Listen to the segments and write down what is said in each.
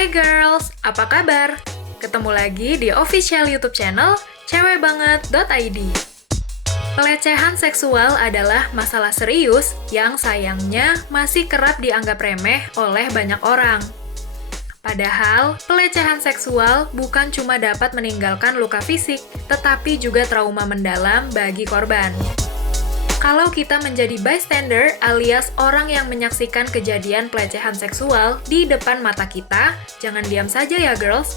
Hai girls, apa kabar? Ketemu lagi di official YouTube channel cewekbanget.id. Pelecehan seksual adalah masalah serius yang sayangnya masih kerap dianggap remeh oleh banyak orang. Padahal, pelecehan seksual bukan cuma dapat meninggalkan luka fisik, tetapi juga trauma mendalam bagi korban. Kalau kita menjadi bystander alias orang yang menyaksikan kejadian pelecehan seksual di depan mata kita, jangan diam saja ya girls.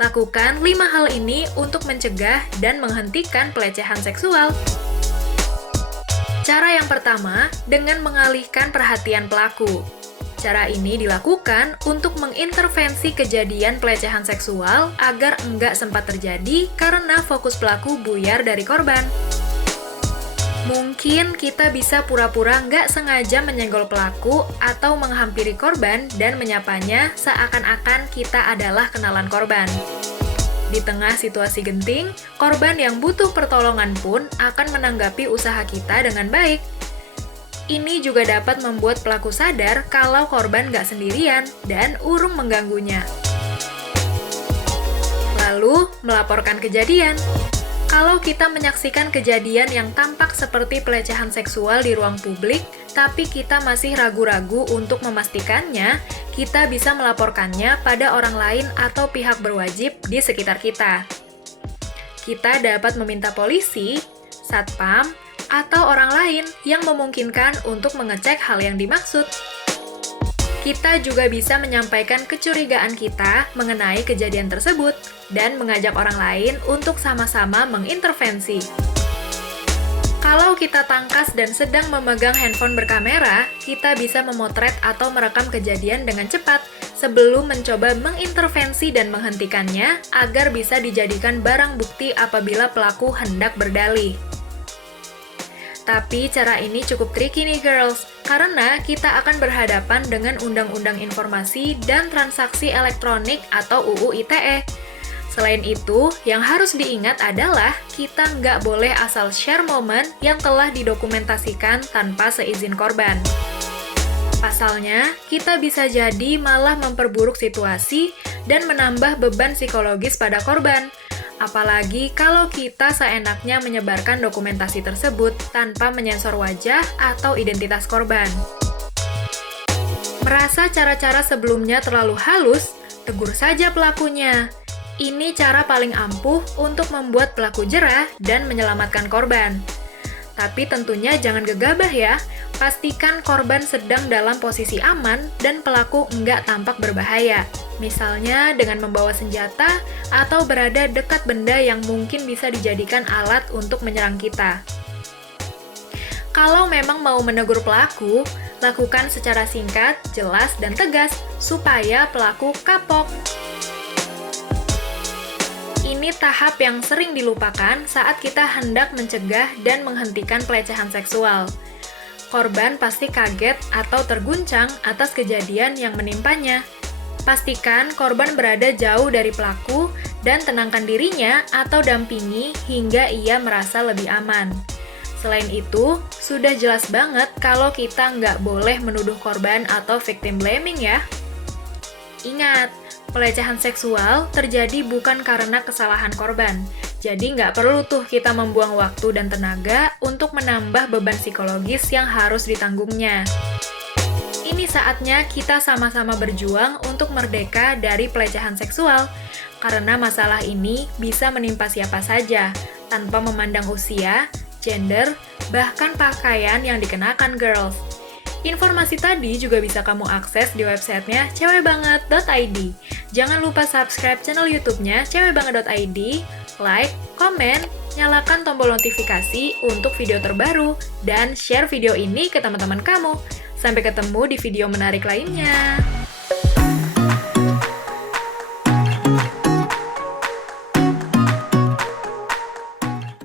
Lakukan 5 hal ini untuk mencegah dan menghentikan pelecehan seksual. Cara yang pertama, dengan mengalihkan perhatian pelaku. Cara ini dilakukan untuk mengintervensi kejadian pelecehan seksual agar enggak sempat terjadi karena fokus pelaku buyar dari korban. Mungkin kita bisa pura-pura nggak sengaja menyenggol pelaku atau menghampiri korban dan menyapanya seakan-akan kita adalah kenalan korban. Di tengah situasi genting, korban yang butuh pertolongan pun akan menanggapi usaha kita dengan baik. Ini juga dapat membuat pelaku sadar kalau korban nggak sendirian dan urung mengganggunya. Lalu, melaporkan kejadian. Kalau kita menyaksikan kejadian yang tampak seperti pelecehan seksual di ruang publik, tapi kita masih ragu-ragu untuk memastikannya, kita bisa melaporkannya pada orang lain atau pihak berwajib di sekitar kita. Kita dapat meminta polisi, satpam, atau orang lain yang memungkinkan untuk mengecek hal yang dimaksud. Kita juga bisa menyampaikan kecurigaan kita mengenai kejadian tersebut dan mengajak orang lain untuk sama-sama mengintervensi. Kalau kita tangkas dan sedang memegang handphone berkamera, kita bisa memotret atau merekam kejadian dengan cepat sebelum mencoba mengintervensi dan menghentikannya agar bisa dijadikan barang bukti apabila pelaku hendak berdalih. Tapi cara ini cukup tricky nih girls, karena kita akan berhadapan dengan Undang-Undang Informasi dan Transaksi Elektronik atau UU ITE. Selain itu, yang harus diingat adalah kita nggak boleh asal share momen yang telah didokumentasikan tanpa seizin korban. Pasalnya, kita bisa jadi malah memperburuk situasi dan menambah beban psikologis pada korban. Apalagi kalau kita seenaknya menyebarkan dokumentasi tersebut tanpa menyensor wajah atau identitas korban. Merasa cara-cara sebelumnya terlalu halus, tegur saja pelakunya. Ini cara paling ampuh untuk membuat pelaku jerah dan menyelamatkan korban. Tapi tentunya jangan gegabah ya, pastikan korban sedang dalam posisi aman dan pelaku enggak tampak berbahaya. Misalnya dengan membawa senjata atau berada dekat benda yang mungkin bisa dijadikan alat untuk menyerang kita. Kalau memang mau menegur pelaku, lakukan secara singkat, jelas, dan tegas supaya pelaku kapok. Ini tahap yang sering dilupakan saat kita hendak mencegah dan menghentikan pelecehan seksual. Korban pasti kaget atau terguncang atas kejadian yang menimpanya. Pastikan korban berada jauh dari pelaku dan tenangkan dirinya atau dampingi hingga ia merasa lebih aman. Selain itu, sudah jelas banget kalau kita nggak boleh menuduh korban atau victim blaming ya. Ingat, pelecehan seksual terjadi bukan karena kesalahan korban. Jadi nggak perlu tuh kita membuang waktu dan tenaga untuk menambah beban psikologis yang harus ditanggungnya. Ini saatnya kita sama-sama berjuang untuk merdeka dari pelecehan seksual, karena masalah ini bisa menimpa siapa saja, tanpa memandang usia, gender, bahkan pakaian yang dikenakan girls. Informasi tadi juga bisa kamu akses di websitenya cewekbanget.id. Jangan lupa subscribe channel YouTube-nya cewekbanget.id, like, komen, nyalakan tombol notifikasi untuk video terbaru, dan share video ini ke teman-teman kamu. Sampai ketemu di video menarik lainnya.